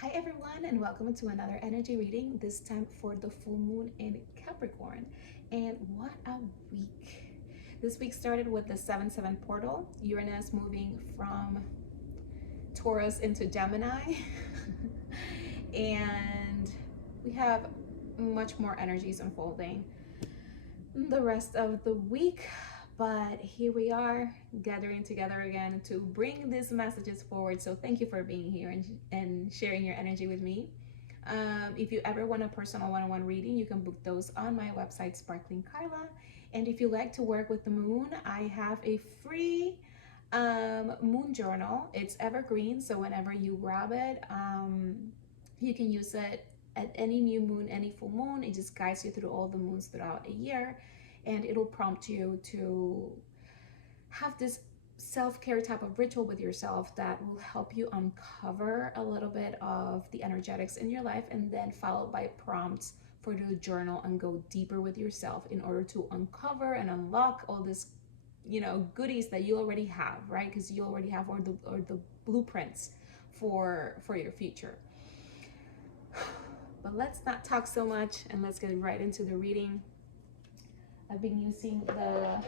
Hi everyone, and welcome to another energy reading, this time for the full moon in Capricorn. And what a week. This week started with the 7-7 portal, Uranus moving from Taurus into Gemini. And we have much more energies unfolding the rest of the week. But here we are gathering together again to bring these messages forward. So thank you for being here and sharing your energy with me. If you ever want a personal one-on-one reading, you can book those on my website, Sparkling Kyla. And if you like to work with the moon, I have a free moon journal. It's evergreen, so whenever you grab it, you can use it at any new moon, any full moon. It just guides you through all the moons throughout a year, and it'll prompt you to have this self-care type of ritual with yourself that will help you uncover a little bit of the energetics in your life, and then followed by prompts for the journal and go deeper with yourself in order to uncover and unlock all this, goodies that you already have, right? Because you already have or the blueprints for your future. But let's not talk so much and let's get right into the reading. I've been using the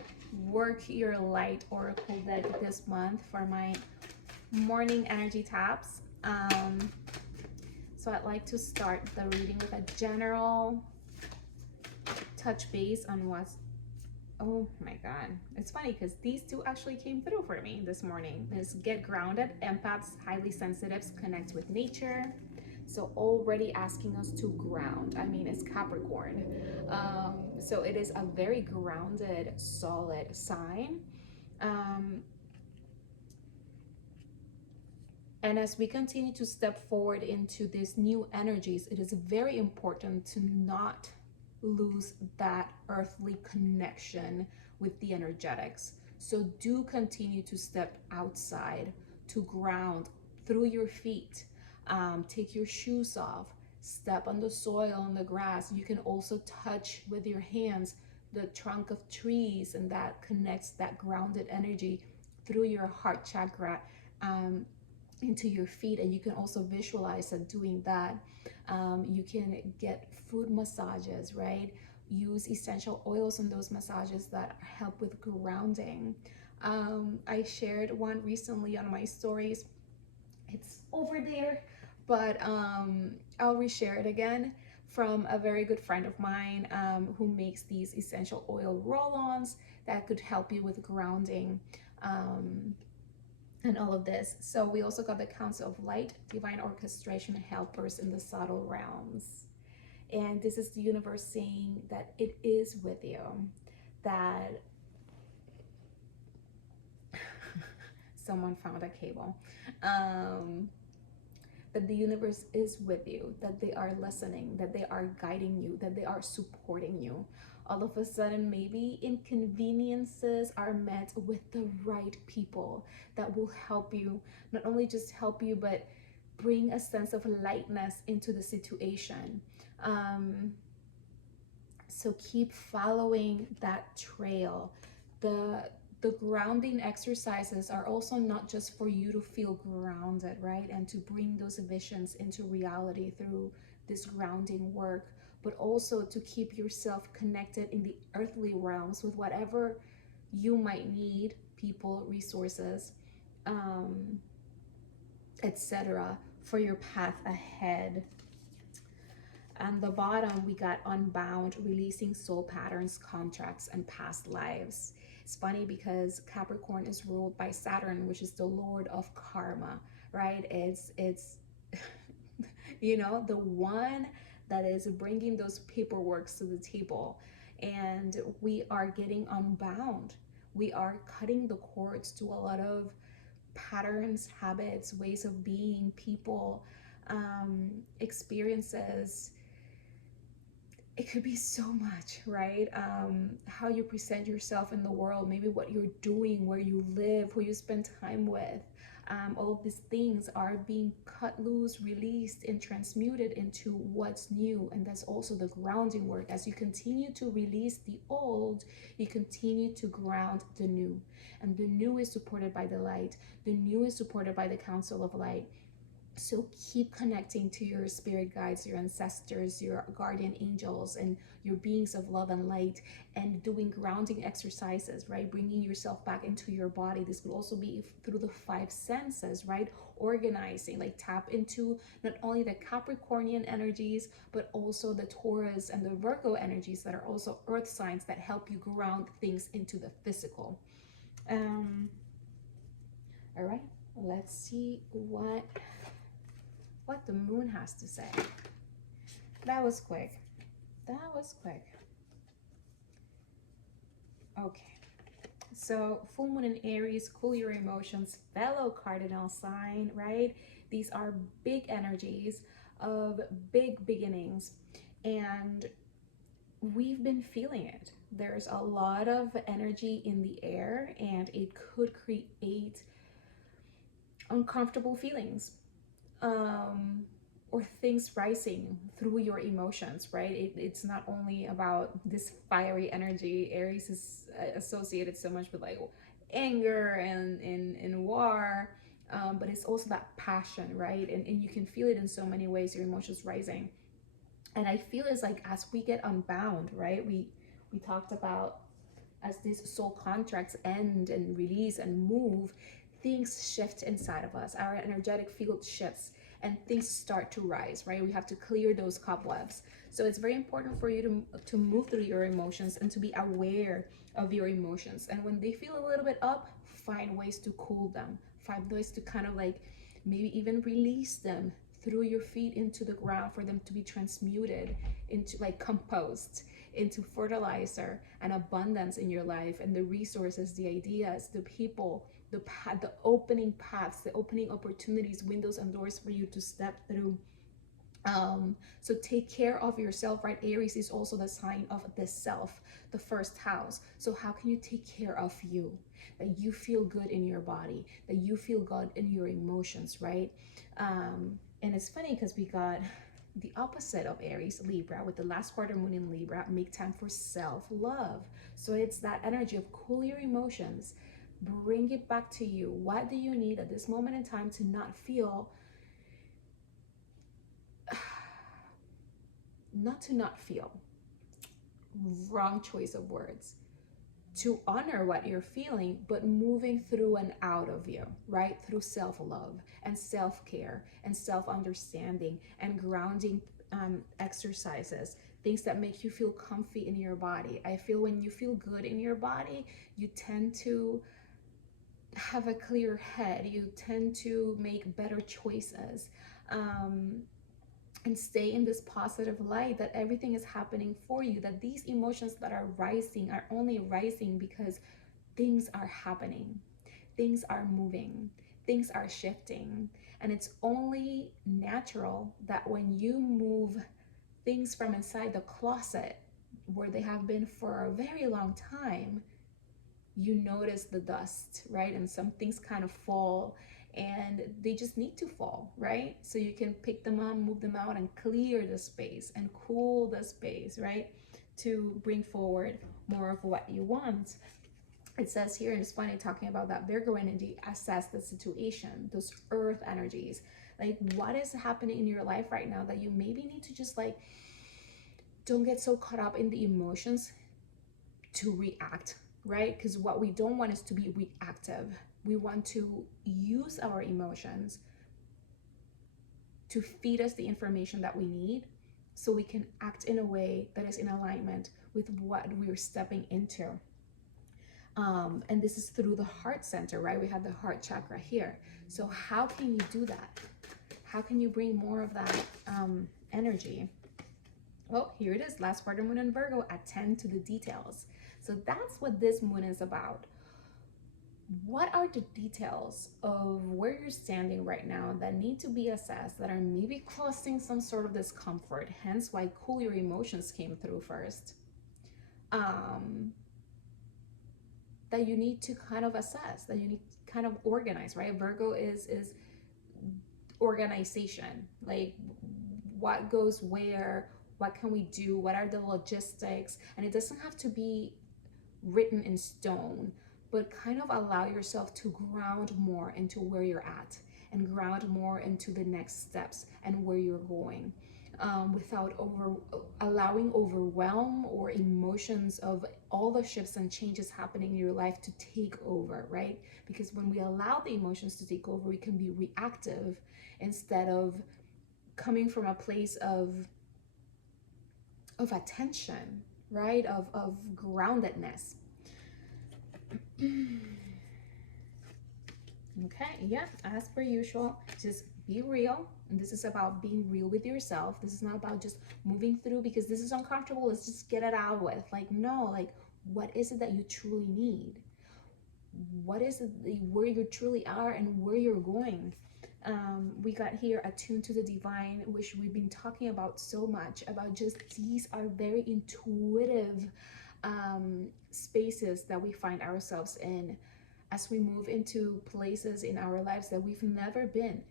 Work Your Light Oracle deck this month for my morning energy taps. So I'd like to start the reading with a general touch base on what's, oh my God. It's funny because these two actually came through for me this morning. This get grounded, empaths, highly sensitives, connect with nature. So already asking us to ground. I mean, it's Capricorn. So it is a very grounded, solid sign. And as we continue to step forward into these new energies, it is very important to not lose that earthly connection with the energetics. So do continue to step outside, to ground through your feet. Take your shoes off, step on the soil, on the grass. You can also touch with your hands the trunk of trees, and that connects that grounded energy through your heart chakra into your feet. And you can also visualize it doing that. You can get foot massages, right? Use essential oils on those massages that help with grounding. I shared one recently on my stories. It's over there, but I'll reshare it again, from a very good friend of mine who makes these essential oil roll-ons that could help you with grounding and all of this. So we also got the Council of Light, Divine Orchestration, Helpers in the Subtle Realms. And this is the universe saying that it is with you, that someone found a cable. That the universe is with you, that they are listening, that they are guiding you, that they are supporting you. All of a sudden, maybe inconveniences are met with the right people that will help you, not only just help you, but bring a sense of lightness into the situation. So keep following that trail. The grounding exercises are also not just for you to feel grounded, right? And to bring those visions into reality through this grounding work, but also to keep yourself connected in the earthly realms with whatever you might need, people, resources, etc., for your path ahead. On the bottom, we got Unbound, releasing soul patterns, contracts, and past lives. It's funny because Capricorn is ruled by Saturn, which is the lord of karma, right? It's the one that is bringing those paperworks to the table. And we are getting unbound. We are cutting the cords to a lot of patterns, habits, ways of being, people, experiences, it could be so much, right? How you present yourself in the world, maybe what you're doing, where you live, who you spend time with. All of these things are being cut loose, released, and transmuted into what's new. And that's also the grounding work. As you continue to release the old, you continue to ground the new. And the new is supported by the light. The new is supported by the council of light. So keep connecting to your spirit guides, your ancestors, your guardian angels, and your beings of love and light, and doing grounding exercises, right? Bringing yourself back into your body. This could also be through the five senses, right? Organizing, like tap into not only the Capricornian energies, but also the Taurus and the Virgo energies that are also earth signs that help you ground things into the physical. All right, let's see what the moon has to say. That was quick. That was quick. Okay. So full moon in Aries, cool your emotions, fellow cardinal sign, right? These are big energies of big beginnings, and we've been feeling it. There's a lot of energy in the air, and it could create uncomfortable feelings. Or things rising through your emotions, right? It's not only about this fiery energy. Aries is associated so much with like anger and war, but it's also that passion, right? And you can feel it in so many ways, your emotions rising. And I feel it's like as we get unbound, right? We talked about as these soul contracts end and release and move, things shift inside of us. Our energetic field shifts and things start to rise, right? We have to clear those cobwebs. So it's very important for you to move through your emotions and to be aware of your emotions. And when they feel a little bit up, find ways to cool them. Find ways to kind of like maybe even release them through your feet into the ground for them to be transmuted into like compost, into fertilizer and abundance in your life, and the resources, the ideas, the people, the opening paths, the opening opportunities, windows and doors for you to step through. So take care of yourself, right? Aries is also the sign of the self, the first house. So how can you take care of you? That you feel good in your body, that you feel good in your emotions, right? And it's funny because we got the opposite of Aries, Libra, with the last quarter moon in Libra. Make time for self-love. So it's that energy of cool your emotions, bring it back to you. What do you need at this moment in time to not feel wrong choice of words, to honor what you're feeling, but moving through and out of you, right? Through self-love and self-care and self-understanding and grounding exercises, things that make you feel comfy in your body. I feel when you feel good in your body, you tend to have a clear head, you tend to make better choices, and stay in this positive light that everything is happening for you, that these emotions that are rising are only rising because things are happening, things are moving, things are shifting. And it's only natural that when you move things from inside the closet where they have been for a very long time, you notice the dust, right? And some things kind of fall, and they just need to fall, right? So you can pick them up, move them out, and clear the space and cool the space, right? To bring forward more of what you want. It says here, and it's funny talking about that Virgo energy, assess the situation, those earth energies. Like, what is happening in your life right now that you maybe need to just like, don't get so caught up in the emotions to react, right? Because what we don't want is to be reactive. We want to use our emotions to feed us the information that we need so we can act in a way that is in alignment with what we're stepping into. And this is through the heart center, right? We have the heart chakra here. So how can you do that? How can you bring more of that energy? Well, here it is, last quarter moon in Virgo, attend to the details. So that's what this moon is about. what are the details of where you're standing right now that need to be assessed, that are maybe causing some sort of discomfort, hence why cool your emotions came through first, that you need to kind of assess, that you need to kind of organize, right? Virgo is organization, like what goes where, what can we do, what are the logistics, and it doesn't have to be written in stone, but kind of allow yourself to ground more into where you're at and ground more into the next steps and where you're going, without allowing overwhelm or emotions of all the shifts and changes happening in your life to take over, right? Because when we allow the emotions to take over, we can be reactive instead of coming from a place of attention, right? Of groundedness. Okay, yeah, as per usual, just be real. And this is about being real with yourself. This is not about just moving through because this is uncomfortable, let's just get it out with. Like, no, like, what is it that you truly need? What is it where you truly are and where you're going? We got here attuned to the divine, which we've been talking about so much, about just these are very intuitive spaces that we find ourselves in as we move into places in our lives that we've never been.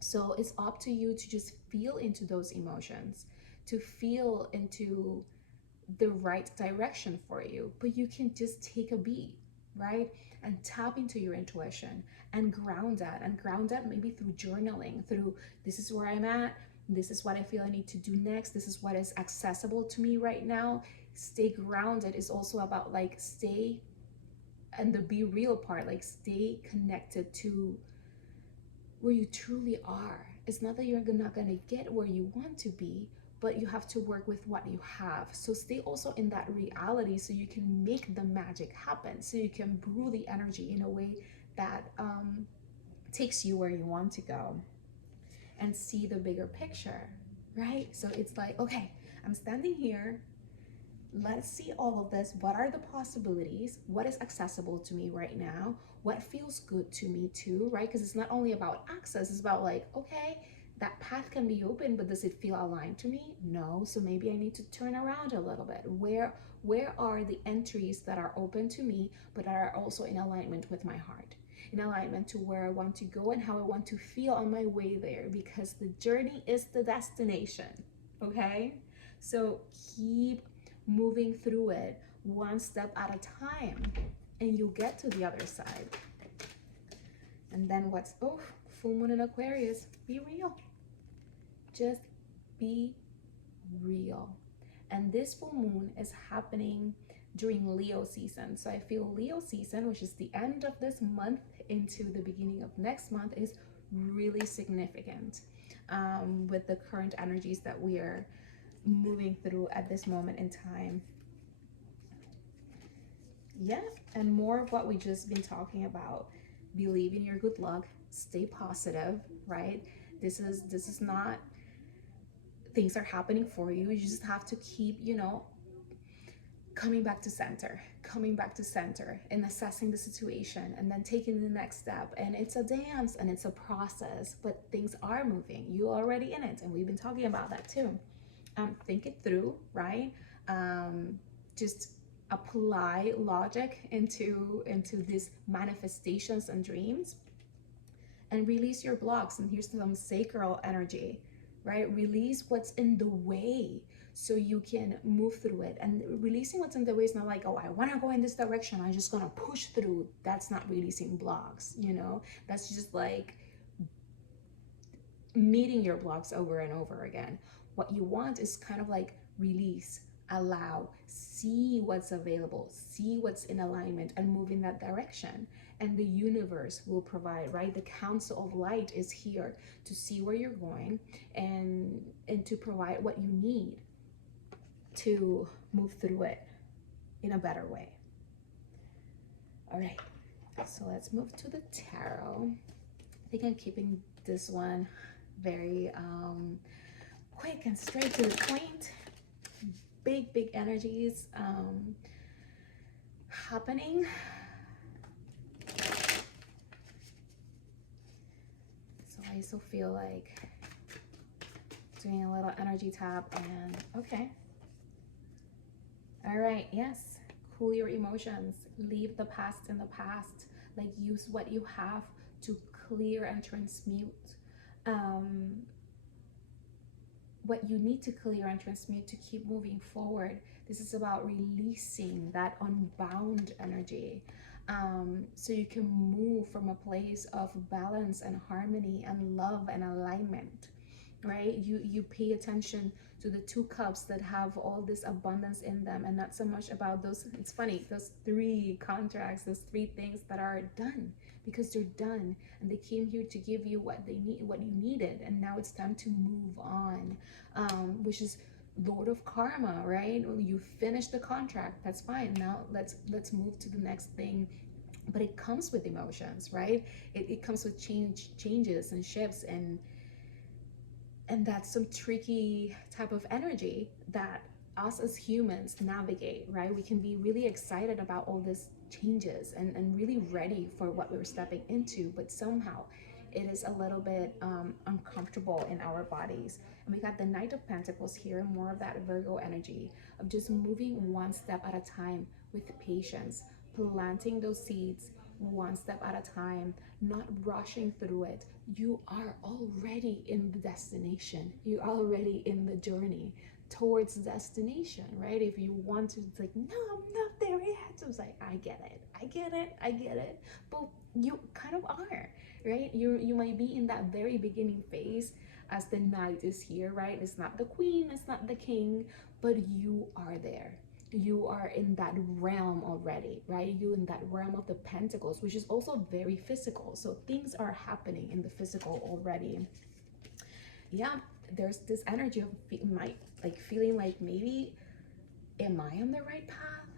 So it's up to you to just feel into those emotions, to feel into the right direction for you. But you can just take a beat, right? And tap into your intuition and ground that maybe through journaling, through this is where I'm at, this is what I feel I need to do next, this is what is accessible to me right now. Stay grounded is also about like stay, and the be real part, like stay connected to where you truly are. It's not that you're not gonna get where you want to be, but you have to work with what you have. So stay also in that reality so you can make the magic happen, so you can brew the energy in a way that takes you where you want to go and see the bigger picture, right? So it's like, okay, I'm standing here, let's see all of this. What are the possibilities? What is accessible to me right now? What feels good to me too, right? Because it's not only about access, it's about like, okay, that path can be open, but does it feel aligned to me? No. So maybe I need to turn around a little bit. Where are the entries that are open to me, but that are also in alignment with my heart, in alignment to where I want to go and how I want to feel on my way there? Because the journey is the destination, okay? So keep moving through it one step at a time, and you'll get to the other side. And then what's, oh, full moon in Aquarius, be real. Just be real. And this full moon is happening during Leo season. So I feel Leo season, which is the end of this month into the beginning of next month, is really significant with the current energies that we are moving through at this moment in time. Yeah, and more of what we just been talking about. Believe in your good luck, stay positive, right? This is not, things are happening for you. You just have to keep, coming back to center and assessing the situation and then taking the next step. And it's a dance and it's a process, but things are moving. You're already in it, and we've been talking about that too. Think it through, right? Just apply logic into these manifestations and dreams, and release your blocks. And here's some sacral energy, right? Release what's in the way so you can move through it. And releasing what's in the way is not like, oh, I want to go in this direction, I'm just gonna push through. That's not releasing blocks, that's just like meeting your blocks over and over again. What you want is kind of like release, allow, see what's available, see what's in alignment, and move in that direction. And the universe will provide, right? The council of light is here to see where you're going and to provide what you need to move through it in a better way. All right, so let's move to the tarot. I think I'm keeping this one very quick and straight to the point. Big energies happening. I still feel like doing a little energy tap. And okay. All right, yes. Cool your emotions. Leave the past in the past. Like, use what you have to clear and transmute what you need to clear and transmute to keep moving forward. This is about releasing that unbound energy, so you can move from a place of balance and harmony and love and alignment, right? You pay attention to the two cups that have all this abundance in them, and not so much about those, it's funny, those three contracts, those three things that are done, because they're done and they came here to give you what they need, what you needed, and now it's time to move on, which is Lord of Karma, right? You finished the contract, that's fine. Now let's move to the next thing. But it comes with emotions, right? It comes with changes and shifts, and that's some tricky type of energy that us as humans navigate, right? We can be really excited about all these changes and really ready for what we're stepping into, but somehow it is a little bit uncomfortable in our bodies. And we got the Knight of Pentacles here, more of that Virgo energy of just moving one step at a time with patience, planting those seeds one step at a time, not rushing through it. You are already in the destination. You're already in the journey towards destination, right? If you want to, it's like, no, I'm not there yet. So it's like, I get it. But you kind of are, right? You might be in that very beginning phase as the knight is here, right? It's not the queen, it's not the king, but you are there. You are in that realm already, right? You in that realm of the pentacles, which is also very physical. So things are happening in the physical already. Yeah, there's this energy of feeling like, maybe, am I on the right path?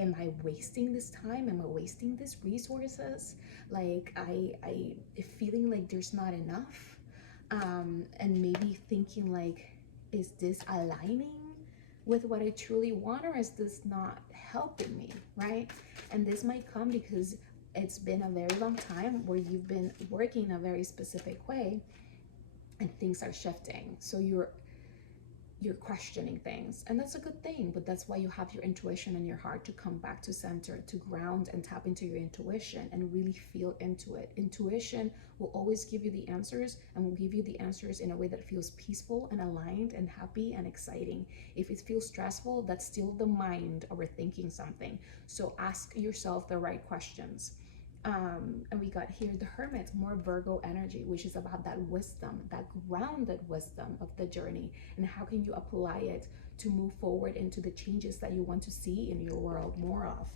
Am I wasting this time? Am I wasting these resources? Like, I feeling like there's not enough. And maybe thinking like, is this aligning with what I truly want, or is this not helping me, right? And this might come because it's been a very long time where you've been working a very specific way and things are shifting. So you're questioning things, and that's a good thing, but that's why you have your intuition and your heart to come back to center, to ground and tap into your intuition and really feel into it. Intuition will always give you the answers, and will give you the answers in a way that feels peaceful and aligned and happy and exciting. If it feels stressful, that's still the mind overthinking something. So ask yourself the right questions. And we got here the Hermit, more Virgo energy, which is about that wisdom, that grounded wisdom of the journey, and how can you apply it to move forward into the changes that you want to see in your world more of.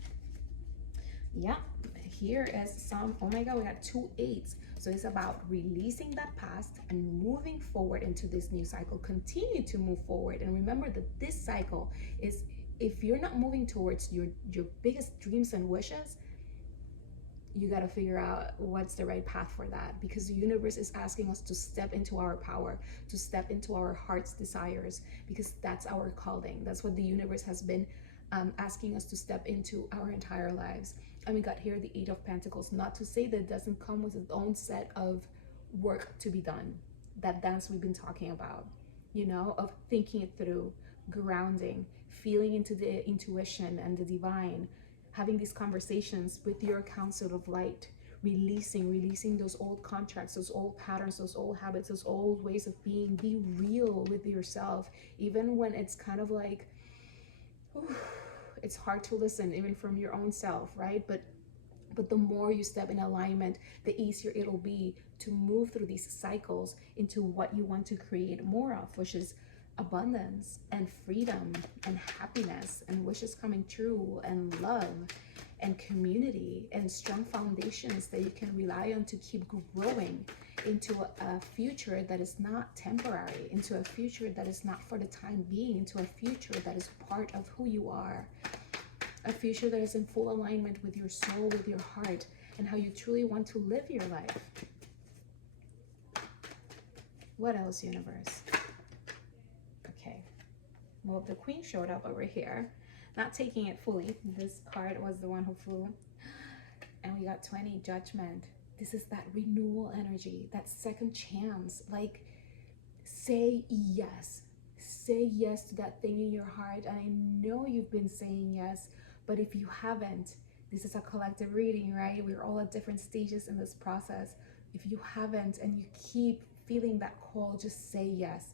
Yeah, here is some, oh my god, we got 2 8s. So it's about releasing that past and moving forward into this new cycle. Continue to move forward, and remember that this cycle is, if you're not moving towards your biggest dreams and wishes, you got to figure out what's the right path for that, because the universe is asking us to step into our power, to step into our heart's desires, because that's our calling. That's what the universe has been asking us to step into our entire lives. And we got here the 8 of Pentacles, not to say that it doesn't come with its own set of work to be done. That dance we've been talking about, you know, of thinking it through, grounding, feeling into the intuition and the divine, having these conversations with your council of light, releasing those old contracts, those old patterns, those old habits, those old ways of being. Be real with yourself, even when it's kind of like, whew, it's hard to listen even from your own self, right? But the more you step in alignment, the easier it'll be to move through these cycles into what you want to create more of, which is abundance and freedom and happiness and wishes coming true and love and community and strong foundations that you can rely on to keep growing into a future that is not temporary, into a future that is not for the time being, into a future that is part of who you are, a future that is in full alignment with your soul, with your heart, and how you truly want to live your life. What else, universe? Well, the Queen showed up over here, not taking it fully. This card was the one who flew. And we got 20, Judgment. This is that renewal energy, that second chance. Like, say yes. Say yes to that thing in your heart. And I know you've been saying yes, but if you haven't, this is a collective reading, right? We're all at different stages in this process. If you haven't and you keep feeling that call, just say yes.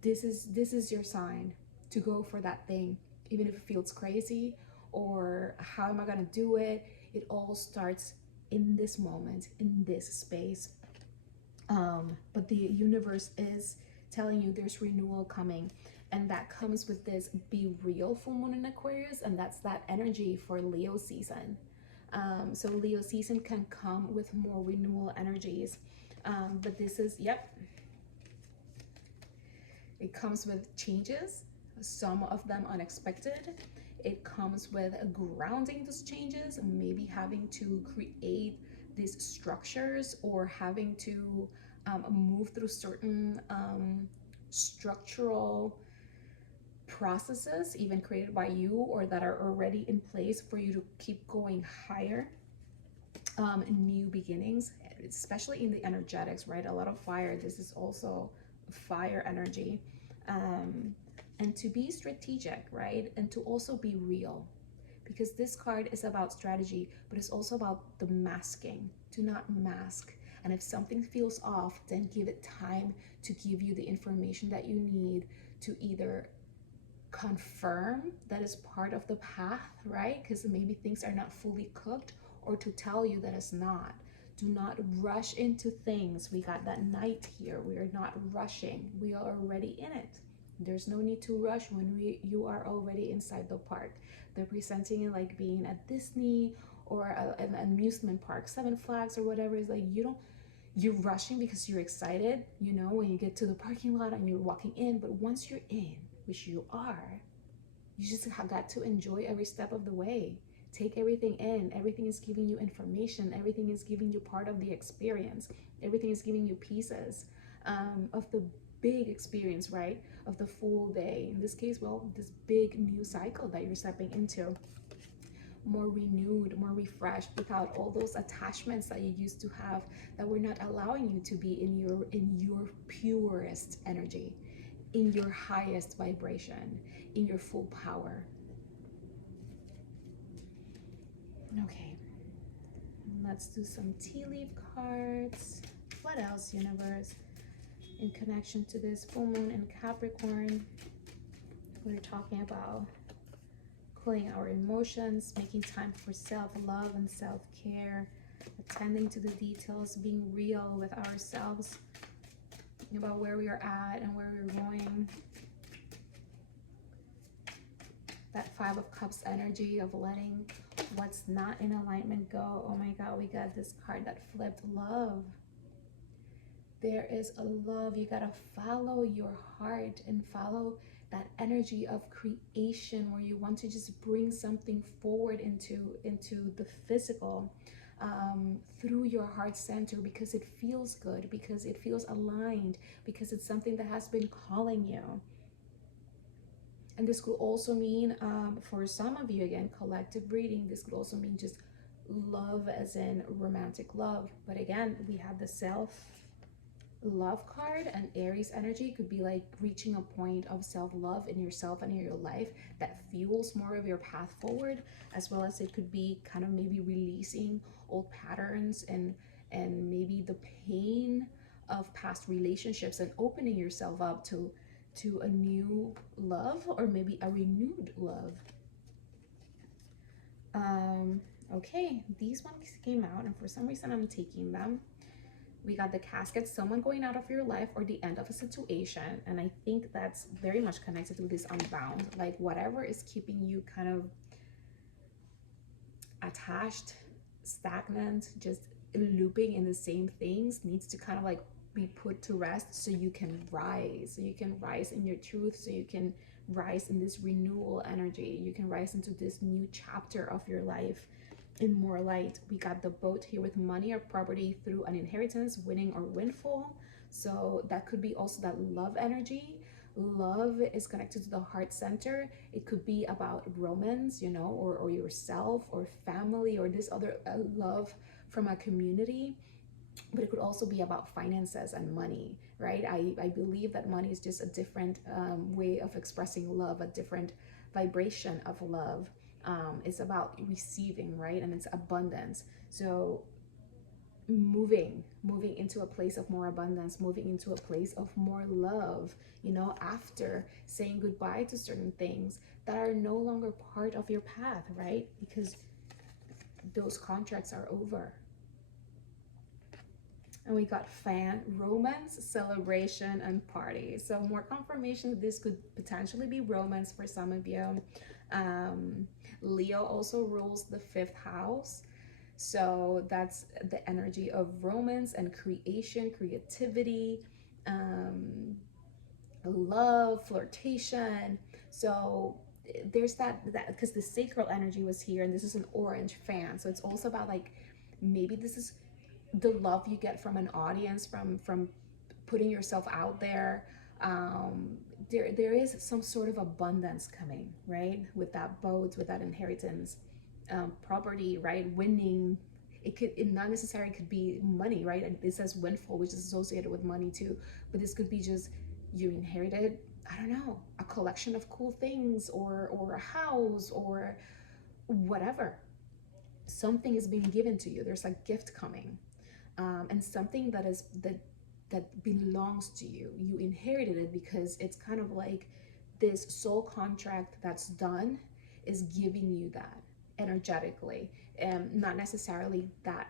This is your sign to go for that thing, even if it feels crazy, or how am I gonna do it? It all starts in this moment, in this space. But the universe is telling you there's renewal coming, and that comes with this be real full moon in Aquarius, and that's that energy for Leo season. So Leo season can come with more renewal energies, but this is, yep, it comes with changes, some of them unexpected. It comes with grounding those changes, maybe having to create these structures, or having to move through certain structural processes, even created by you or that are already in place for you to keep going higher. New beginnings, especially in the energetics, right? A lot of fire. This is also fire energy. And to be strategic, right? And to also be real, because this card is about strategy, but it's also about the masking. Do not mask. And if something feels off, then give it time to give you the information that you need to either confirm that is part of the path, right? Because maybe things are not fully cooked, or to tell you that it's not. Do not rush into things. We got that Knight here. We are not rushing. We are already in it. There's no need to rush when you are already inside the park. They're presenting it like being at Disney or an amusement park, Seven Flags or whatever. It's like you're rushing because you're excited, you know, when you get to the parking lot and you're walking in. But once you're in, which you are, you just have got to enjoy every step of the way. Take everything in. Everything is giving you information. Everything is giving you part of the experience. Everything is giving you pieces of the big experience, right? Of the full day. In this case, well, this big new cycle that you're stepping into. More renewed, more refreshed, without all those attachments that you used to have that were not allowing you to be in your purest energy, in your highest vibration, in your full power. Okay, let's do some tea leaf cards. What else, universe? In connection to this full moon in Capricorn, we're talking about cooling our emotions, making time for self-love and self-care, attending to the details, being real with ourselves about where we are at and where we're going. That Five of Cups energy of letting what's not in alignment go. Oh my God, we got this card that flipped, love. There is a love. You gotta follow your heart and follow that energy of creation, where you want to just bring something forward into the physical, through your heart center, because it feels good, because it feels aligned, because it's something that has been calling you. And this could also mean, for some of you, again, collective reading, this could also mean just love as in romantic love. But again, we have the self-love card, and Aries energy could be like reaching a point of self-love in yourself and in your life that fuels more of your path forward, as well as it could be kind of maybe releasing old patterns and maybe the pain of past relationships, and opening yourself up to a new love, or maybe a renewed love. Okay, these ones came out, and for some reason I'm taking them. We got the Casket, someone going out of your life, or the end of a situation. And I think that's very much connected to this Unbound. Like whatever is keeping you kind of attached, stagnant, just looping in the same things, needs to kind of like be put to rest, so you can rise. So you can rise in your truth, so you can rise in this renewal energy. You can rise into this new chapter of your life in more light. We got the Boat here with money or property through an inheritance, winning or windfall. So that could be also that love energy. Love is connected to the heart center. It could be about romance, you know, or yourself, or family, or this other love from a community, but it could also be about finances and money, right? I believe that money is just a different way of expressing love, a different vibration of love. It's about receiving, right? And it's abundance. So moving into a place of more abundance, moving into a place of more love, you know, after saying goodbye to certain things that are no longer part of your path, right? Because those contracts are over. And we got fan, romance, celebration, and party. So more confirmation, this could potentially be romance for some of you. Leo also rules the 5th house. So that's the energy of romance and creation, creativity, love, flirtation. So there's that because the sacral energy was here, and this is an orange fan. So it's also about like, maybe this is the love you get from an audience, from putting yourself out there. There is some sort of abundance coming, right? With that boat, with that inheritance, property, right? Winning. It not necessarily could be money, right? And it says windfall, which is associated with money too. But this could be just you inherited, I don't know, a collection of cool things, or a house, or whatever. Something is being given to you. There's a gift coming, and something that belongs to you. You inherited it because it's kind of like this soul contract that's done is giving you that energetically, and not necessarily that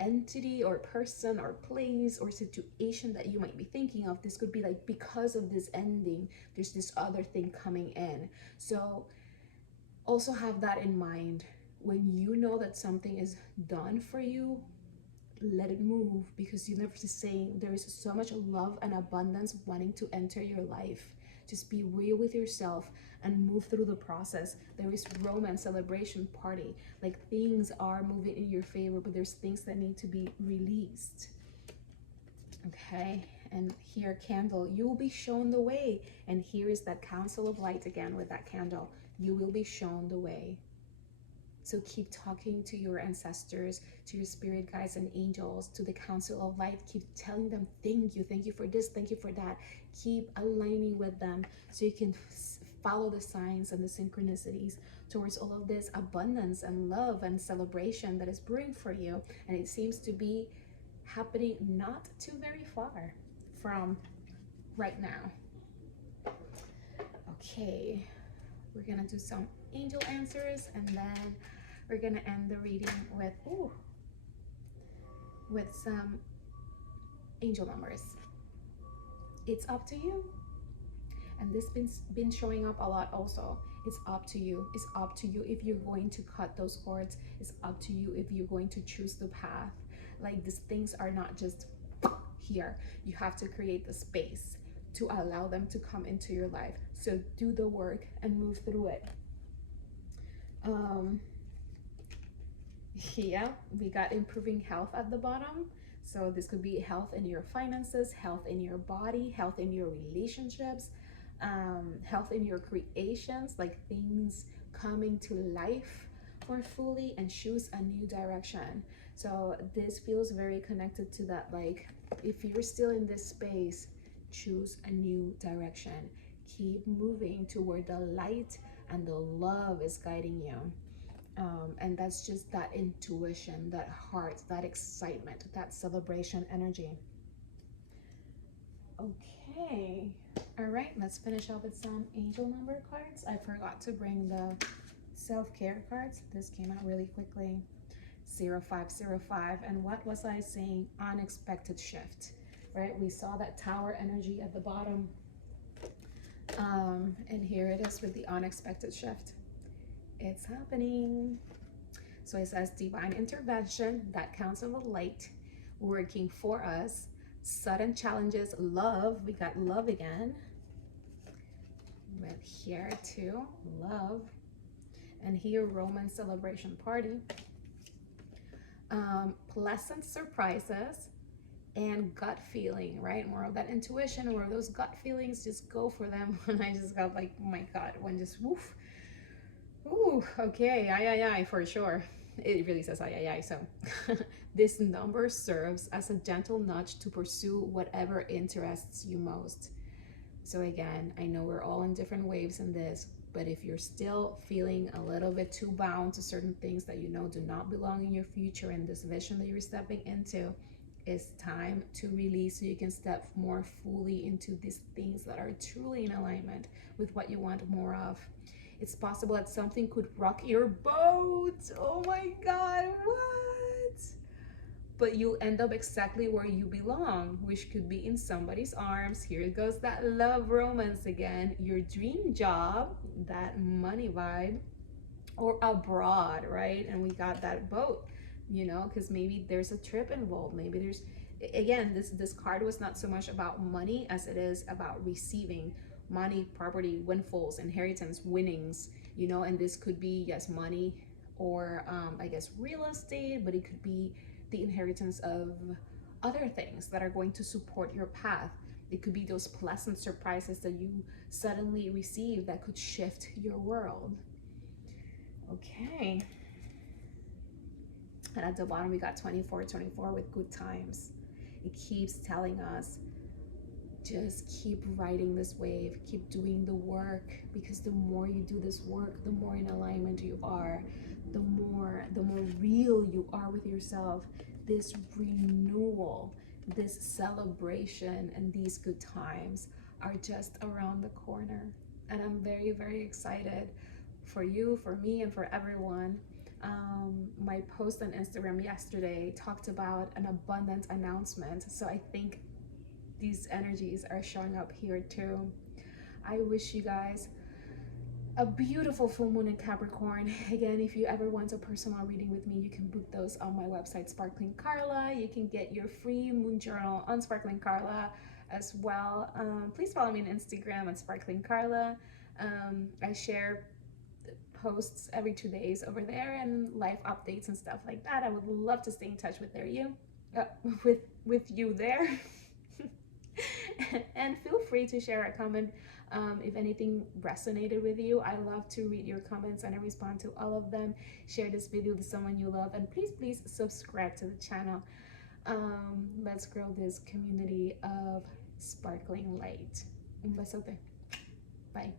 entity or person or place or situation that you might be thinking of. This could be like, because of this ending, there's this other thing coming in. So also have that in mind. When you know that something is done for you, let it move, because you never say there is so much love and abundance wanting to enter your life. Just be real with yourself and move through the process. There is romance, celebration, party. Like, things are moving in your favor, but there's things that need to be released. Okay, and here, candle, you will be shown the way. And here is that council of light again with that candle. You will be shown the way. So keep talking to your ancestors, to your spirit guides and angels, to the council of light. Keep telling them, thank you for this, thank you for that. Keep aligning with them so you can follow the signs and the synchronicities towards all of this abundance and love and celebration that is brewing for you. And it seems to be happening not too very far from right now. Okay, we're gonna do some angel answers, and then we're gonna end the reading with some angel numbers. It's up to you. And this been showing up a lot also. It's up to you. It's up to you if you're going to cut those cords. It's up to you if you're going to choose the path. Like, these things are not just here. You have to create the space to allow them to come into your life. So do the work and move through it. Yeah, we got improving health at the bottom. So this could be health in your finances, health in your body, health in your relationships, health in your creations, like things coming to life more fully, and choose a new direction. So this feels very connected to that, like, if you're still in this space, choose a new direction. Keep moving toward the light, and the love is guiding you. And that's just that intuition, that heart, that excitement, that celebration energy. Okay, all right, let's finish up with some angel number cards. I forgot to bring the self-care cards. This came out really quickly. 0505. And what was I saying? Unexpected shift, right? We saw that tower energy at the bottom. And here it is with the unexpected shift. It's happening. So it says divine intervention, that council of light working for us, sudden challenges, love. We got love again. But here too, love. And here, romance, celebration, party. Pleasant surprises and gut feeling, right? More of that intuition, more of those gut feelings. Just go for them. And I just got like, oh my God, one just woof. Ooh, okay, aye, for sure. it really says ay, ay, ay. So this number serves as a gentle nudge to pursue whatever interests you most. So again, I know we're all in different waves in this, but if you're still feeling a little bit too bound to certain things that you know do not belong in your future and this vision that you're stepping into, it's time to release so you can step more fully into these things that are truly in alignment with what you want more of. It's possible that something could rock your boat. Oh my God, what? But you'll end up exactly where you belong, which could be in somebody's arms. Here goes that love romance again, your dream job, that money vibe, or abroad, right? And we got that boat, you know, because maybe there's a trip involved. Maybe there's, again, this card was not so much about money as it is about receiving money, property, windfalls, inheritance, winnings, you know. And this could be, yes, money, or I guess real estate, but it could be the inheritance of other things that are going to support your path. It could be those pleasant surprises that you suddenly receive that could shift your world. Okay. And at the bottom, we got 24 with good times. It keeps telling us, just keep riding this wave, keep doing the work, because the more you do this work, the more in alignment you are, the more real you are with yourself. This renewal, this celebration, and these good times are just around the corner. And I'm very, very excited for you, for me, and for everyone. My post on Instagram yesterday talked about an abundant announcement. So I think these energies are showing up here too. I wish you guys a beautiful full moon in Capricorn. Again, if you ever want a personal reading with me, you can book those on my website, Sparkling Carla. You can get your free moon journal on Sparkling Carla as well. Please follow me on Instagram at Sparkling Carla. I share posts every 2 days over there and life updates and stuff like that. I would love to stay in touch with you there. And feel free to share a comment if anything resonated with you. I love to read your comments and I respond to all of them. Share this video with someone you love, and please subscribe to the channel. Let's grow this community of sparkling light. Un besote. Bye.